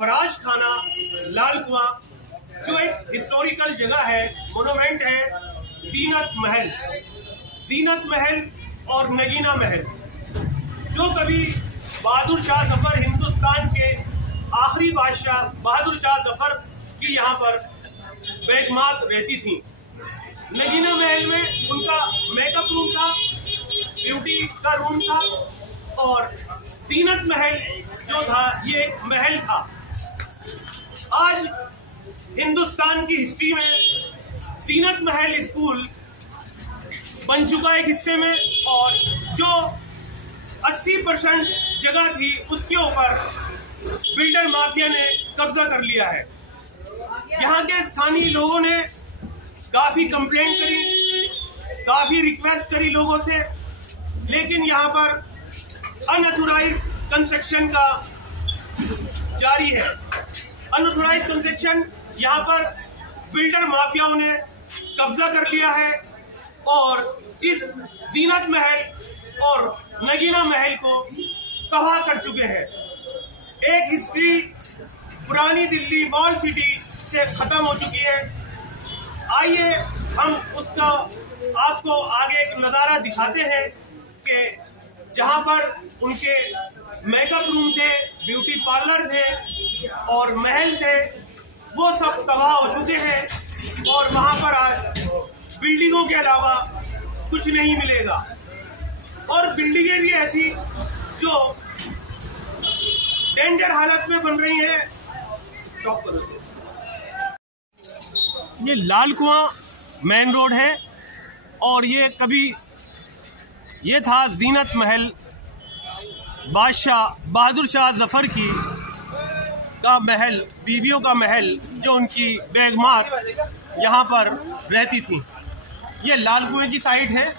फराज खाना लाल कुआं जो एक हिस्टोरिकल जगह है, मोनूमेंट है, जीनत महल और नगीना महल, जो कभी बहादुर शाह जफर, हिंदुस्तान के आखिरी बादशाह बहादुर शाह जफर की यहाँ पर बेगमात रहती थी। नगीना महल में उनका मेकअप रूम था, ब्यूटी का रूम था, और जीनत महल जो था ये महल था। आज हिंदुस्तान की हिस्ट्री में जीनत महल स्कूल बन चुका है एक हिस्से में, और जो 80% जगह थी उसके ऊपर बिल्डर माफिया ने कब्जा कर लिया है। यहाँ के स्थानीय लोगों ने काफी कंप्लेंट करी, काफी रिक्वेस्ट करी लोगों से, लेकिन यहाँ पर अनऑथराइज्ड कंस्ट्रक्शन का जारी है। अनऑथराइज्ड कंस्ट्रक्शन यहाँ पर बिल्डर माफियाओं ने कब्जा कर लिया है और इस जीनत महल और नगीना महल को तबाह कर चुके हैं। एक हिस्ट्री पुरानी दिल्ली वॉल सिटी से खत्म हो चुकी है। आइए हम उसका आपको आगे एक नज़ारा दिखाते हैं कि जहां पर उनके मेकअप रूम थे, ब्यूटी पार्लर थे और महल थे, वो सब तबाह हो चुके हैं और वहां पर आज बिल्डिंगों के अलावा कुछ नहीं मिलेगा। और बिल्डिंगें भी ऐसी जो डेंजर हालत में बन रही हैं। स्टॉप करो। ये लाल कुआं मेन रोड है और ये था जीनत महल, बादशाह बहादुर शाह जफर का महल, बीवियों का महल, जो उनकी बेगमात यहाँ पर रहती थी। ये लाल कुएं की साइड है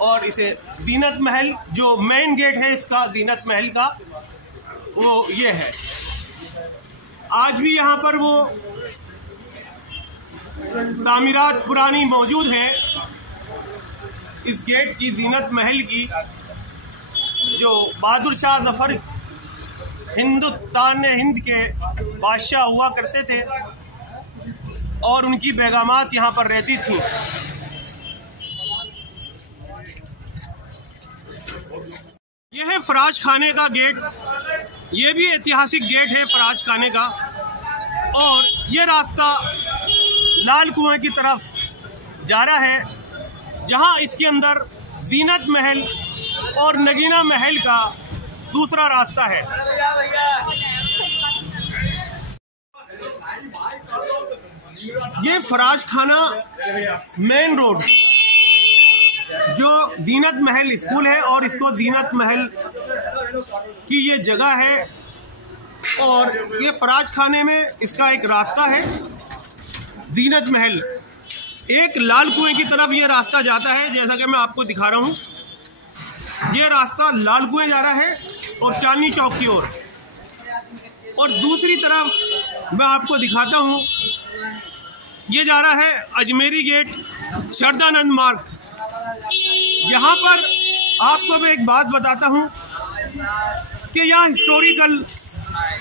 और इसे जीनत महल, जो मेन गेट है इसका जीनत महल का, वो ये है। आज भी यहाँ पर वो तामीरात पुरानी मौजूद है इस गेट की, जीनत महल की, जो बहादुर शाह जफर हिंद के बादशाह हुआ करते थे और उनकी बेगमात यहाँ पर रहती थी। यह है फराज खाने का गेट। ये भी ऐतिहासिक गेट है फराज खाने का, और ये रास्ता लाल कुएं की तरफ जा रहा है, जहां इसके अंदर जीनत महल और नगीना महल का दूसरा रास्ता है। ये फराज खाना मेन रोड, जो जीनत महल स्कूल है और इसको जीनत महल की ये जगह है, और ये फराज खाने में इसका एक रास्ता है जीनत महल। एक लाल कुएं की तरफ ये रास्ता जाता है, जैसा कि मैं आपको दिखा रहा हूँ। ये रास्ता लाल कुएं जा रहा है और चांदनी चौक की ओर, और दूसरी तरफ मैं आपको दिखाता हूँ, ये जा रहा है अजमेरी गेट, शरदानंद मार्ग। यहाँ पर आपको मैं एक बात बताता हूँ कि यहाँ हिस्टोरिकल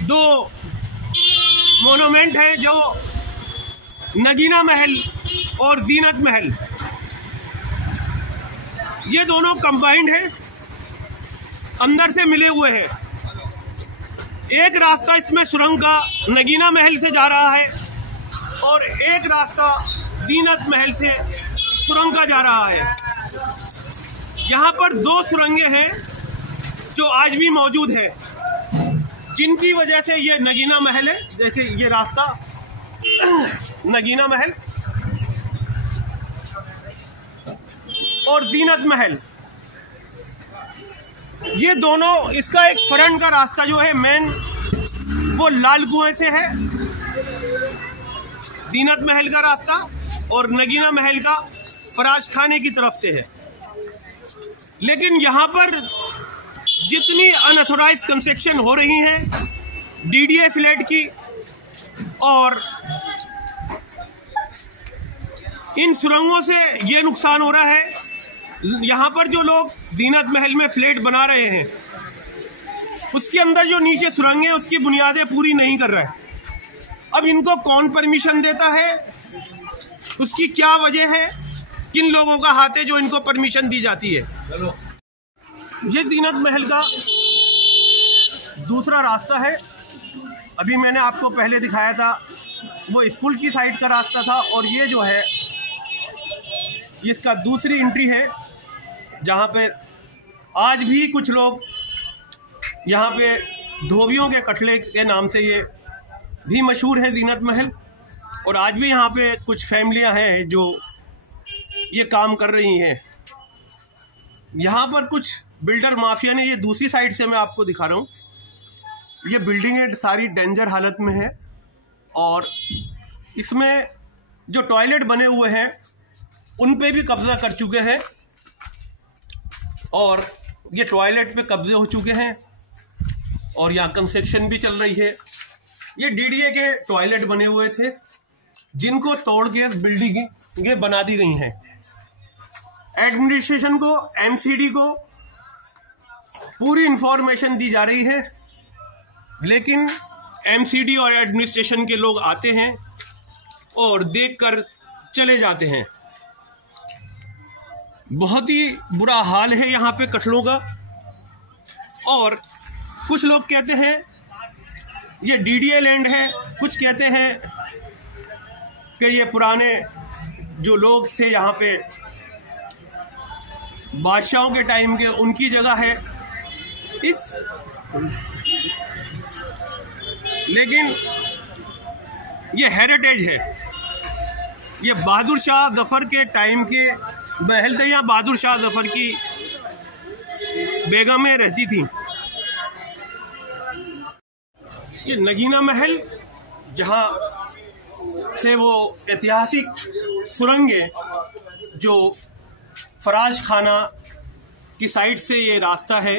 दो मोनूमेंट है, जो नगीना महल और जीनत महल, ये दोनों कंबाइंड है, अंदर से मिले हुए हैं। एक रास्ता इसमें सुरंग का नगीना महल से जा रहा है और एक रास्ता जीनत महल से सुरंग का जा रहा है। यहाँ पर दो सुरंगें हैं जो आज भी मौजूद है, जिनकी वजह से ये नगीना महल है। देखिए ये रास्ता नगीना महल और जीनत महल, ये दोनों, इसका एक फ्रंट का रास्ता जो है मेन, वो लाल कुएं से है, जीनत महल का रास्ता, और नगीना महल का फराज खाने की तरफ से है। लेकिन यहाँ पर जितनी अनऑथराइज्ड कंस्ट्रक्शन हो रही है DDA फ्लैट की, और इन सुरंगों से ये नुकसान हो रहा है। यहाँ पर जो लोग जीनत महल में फ्लैट बना रहे हैं, उसके अंदर जो नीचे सुरंग है उसकी बुनियादें पूरी नहीं कर रहा है। अब इनको कौन परमिशन देता है, उसकी क्या वजह है, किन लोगों का हाथ है जो इनको परमिशन दी जाती है। ये जीनत महल का दूसरा रास्ता है। अभी मैंने आपको पहले दिखाया था वो स्कूल की साइड का रास्ता था, और ये जो है इसका दूसरी एंट्री है, जहाँ पे आज भी कुछ लोग यहाँ पे धोबियों के कटले के नाम से ये भी मशहूर है जीनत महल। और आज भी यहाँ पे कुछ फैमिलियाँ हैं जो ये काम कर रही हैं। यहाँ पर कुछ बिल्डर माफिया ने, ये दूसरी साइड से मैं आपको दिखा रहा हूँ, ये बिल्डिंगें सारी डेंजर हालत में है, और इसमें जो टॉयलेट बने हुए हैं उन पे भी कब्जा कर चुके हैं, और ये टॉयलेट पे कब्जे हो चुके हैं, और यहाँ कंस्ट्रक्शन भी चल रही है। ये डीडीए के टॉयलेट बने हुए थे जिनको तोड़ के बिल्डिंगें बना दी गई हैं। एडमिनिस्ट्रेशन को, एमसीडी को पूरी इंफॉर्मेशन दी जा रही है, लेकिन एमसीडी और एडमिनिस्ट्रेशन के लोग आते हैं और देखकर चले जाते हैं। बहुत ही बुरा हाल है यहाँ पे कटलों का। और कुछ लोग कहते हैं ये डीडीए लैंड है, कुछ कहते हैं कि ये पुराने जो लोग थे यहाँ पे बादशाहों के टाइम के, उनकी जगह है। लेकिन ये हेरिटेज है, ये बहादुर शाह जफर के टाइम के महल थे। यहाँ बहादुर शाह जफर की बेगमें रहती थी। ये नगीना महल, जहाँ से वो ऐतिहासिक सुरंगें जो फराज खाना की साइड से ये रास्ता है,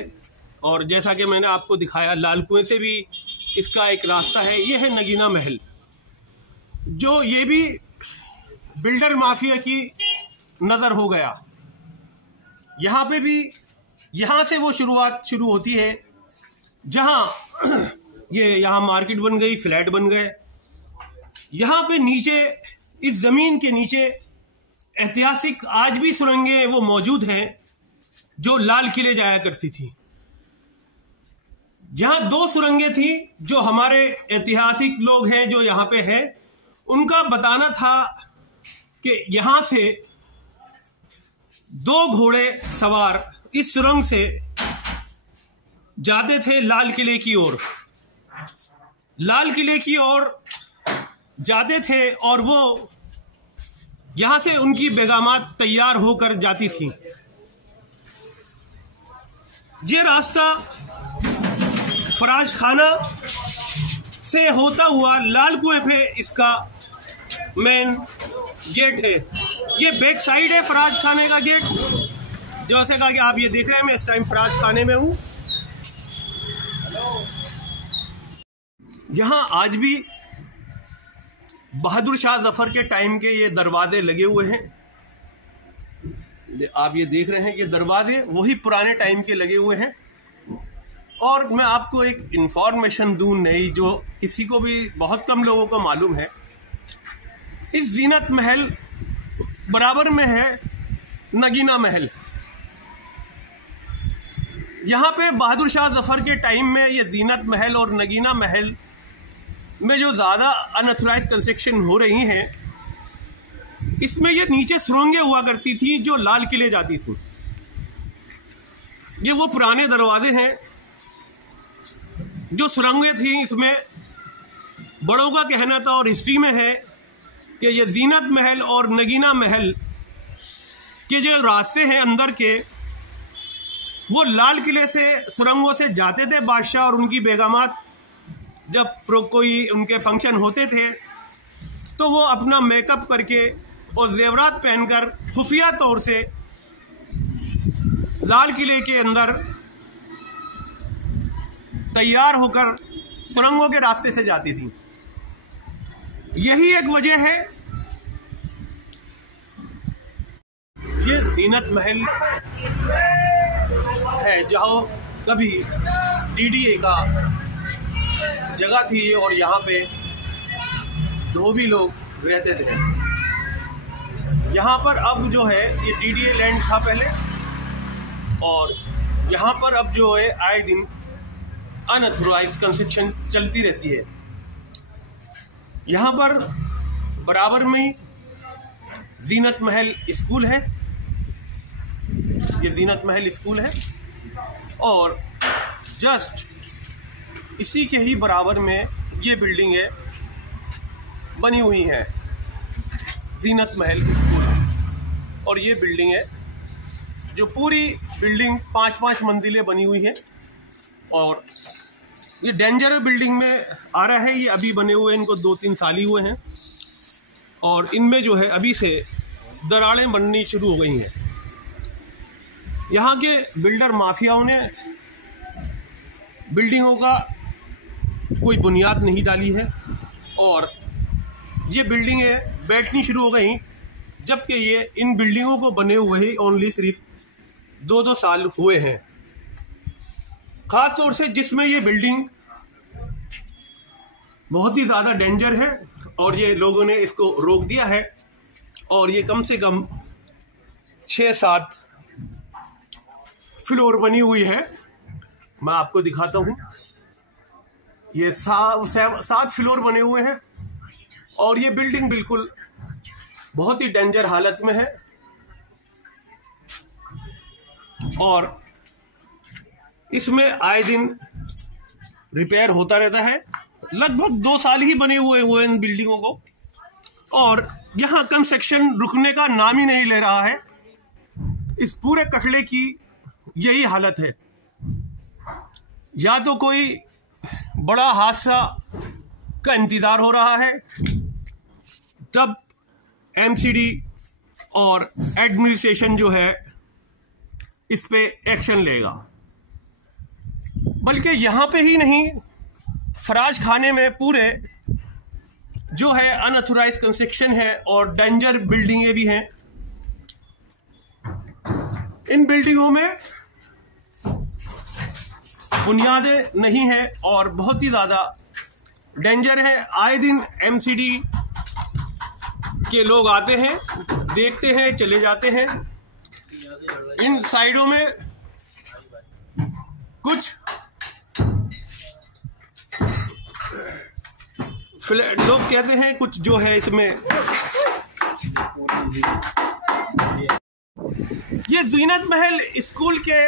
और जैसा कि मैंने आपको दिखाया लाल कुएं से भी इसका एक रास्ता है। ये है नगीना महल, जो ये भी बिल्डर माफिया की नज़र हो गया। यहाँ पे भी, यहाँ से वो शुरुआत शुरू होती है, जहाँ यहाँ मार्केट बन गई, फ्लैट बन गए। यहाँ पे नीचे, इस जमीन के नीचे ऐतिहासिक आज भी सुरंगें वो मौजूद हैं जो लाल किले जाया करती थी। यहाँ 2 सुरंगें थी जो हमारे ऐतिहासिक लोग हैं जो यहाँ पे हैं, उनका बताना था कि यहाँ से 2 घोड़े सवार इस सुरंग से जाते थे लाल किले की ओर। लाल किले की ओर जाते थे, और वो यहां से उनकी बेगमात तैयार होकर जाती थी। ये रास्ता फराज खाना से होता हुआ लाल कुएं पे इसका मेन गेट है। ये बैक साइड है फराज खाने का गेट। जैसे कहा कि आप ये देख रहे हैं, मैं इस टाइम फराज खाने में हूं। यहाँ आज भी बहादुर शाह जफर के टाइम के ये दरवाजे लगे हुए हैं। आप ये देख रहे हैं, ये दरवाजे वही पुराने टाइम के लगे हुए हैं। और मैं आपको एक इंफॉर्मेशन दूं नई, जो किसी को भी, बहुत कम लोगों को मालूम है। इस जीनत महल बराबर में है नगीना महल। यहाँ पे बहादुर शाह जफर के टाइम में ये जीनत महल और नगीना महल में जो ज़्यादा अनऑथराइज कंस्ट्रक्शन हो रही हैं, इसमें ये नीचे सुरंगें हुआ करती थी जो लाल किले जाती थी। ये वो पुराने दरवाजे हैं जो सुरंगें थी। इसमें बड़ों का कहना था और हिस्ट्री में है कि ये जीनत महल और नगीना महल के जो रास्ते हैं अंदर के, वो लाल किले से सुरंगों से जाते थे बादशाह और उनकी बेगमात। जब कोई उनके फंक्शन होते थे तो वो अपना मेकअप करके और जेवरात पहनकर खुफिया तौर से लाल किले के अंदर तैयार होकर सुरंगों के रास्ते से जाती थी। यही एक वजह है। ये जीनत महल है जहाँ कभी DDA का जगह थी और यहाँ पे धोबी लोग रहते थे। यहाँ पर अब जो है ये DDA लैंड था पहले, और यहाँ पर अब जो है आए दिन अनऑथोराइज कंस्ट्रक्शन चलती रहती है। यहाँ पर बराबर में जीनत महल स्कूल है, ये जीनत महल स्कूल है, और जस्ट इसी के ही बराबर में ये बिल्डिंग है बनी हुई है, जीनत महल स्कूल। और ये बिल्डिंग है जो पूरी बिल्डिंग 5-5 मंजिलें बनी हुई है, और ये डेंजर बिल्डिंग में आ रहा है। ये अभी बने हुए इनको 2-3 साल ही हुए हैं, और इनमें जो है अभी से दरारें बननी शुरू हो गई हैं। यहाँ के बिल्डर माफियाओं ने बिल्डिंगों का कोई बुनियाद नहीं डाली है, और ये बिल्डिंगें बैठनी शुरू हो गई, जबकि ये इन बिल्डिंगों को बने हुए ही ओनली सिर्फ 2-2 साल हुए हैं। खास तौर से जिसमें ये बिल्डिंग बहुत ही ज़्यादा डेंजर है, और ये लोगों ने इसको रोक दिया है, और ये कम से कम 6-7 फ्लोर बनी हुई है। मैं आपको दिखाता हूँ, ये 7 फ्लोर बने हुए हैं, और ये बिल्डिंग बिल्कुल बहुत ही डेंजर हालत में है, और इसमें आए दिन रिपेयर होता रहता है। लगभग 2 साल ही बने हुए इन बिल्डिंगों को, और यहाँ कंस्ट्रक्शन रुकने का नाम ही नहीं ले रहा है। इस पूरे कटड़े की यही हालत है। या तो कोई बड़ा हादसा का इंतजार हो रहा है, तब MCD और एडमिनिस्ट्रेशन जो है इस पे एक्शन लेगा। बल्कि यहाँ पे ही नहीं, फराज खाने में पूरे जो है अनऑथोराइज कंस्ट्रक्शन है और डेंजर बिल्डिंगें भी हैं। इन बिल्डिंगों में बुनियादें नहीं हैं और बहुत ही ज़्यादा डेंजर है। आए दिन MCD के लोग आते हैं, देखते हैं, चले जाते हैं। इन साइडों में कुछ लोग कहते हैं, कुछ जो है इसमें ये जीनत महल स्कूल के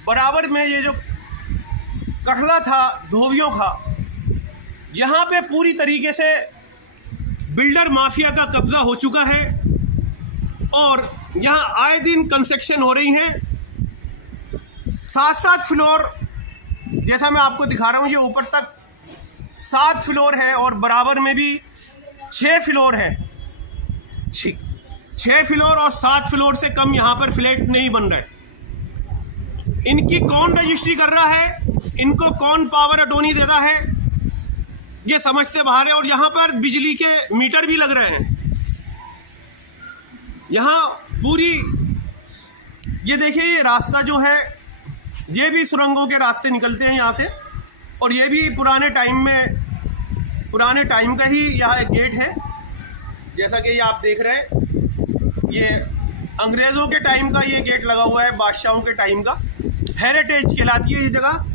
बराबर में ये जो कटड़ा था धोबियों का, यहाँ पे पूरी तरीके से बिल्डर माफिया का कब्जा हो चुका है, और यहाँ आए दिन कंस्ट्रक्शन हो रही हैं। 7-7 फ्लोर, जैसा मैं आपको दिखा रहा हूँ, ये ऊपर तक 7 फ्लोर है, और बराबर में भी 6 फ्लोर है। 6 फ्लोर और 7 फ्लोर से कम यहाँ पर फ्लैट नहीं बन रहा है। इनकी कौन रजिस्ट्री कर रहा है, इनको कौन पावर अटॉर्नी देता है, ये समझ से बाहर है। और यहाँ पर बिजली के मीटर भी लग रहे हैं। यहाँ पूरी ये देखिए, ये रास्ता जो है, ये भी सुरंगों के रास्ते निकलते हैं यहाँ से, और ये भी पुराने टाइम का ही यहाँ एक गेट है। जैसा कि ये आप देख रहे हैं, ये अंग्रेज़ों के टाइम का ये गेट लगा हुआ है, बादशाहों के टाइम का। हेरिटेज कहलाती है ये जगह।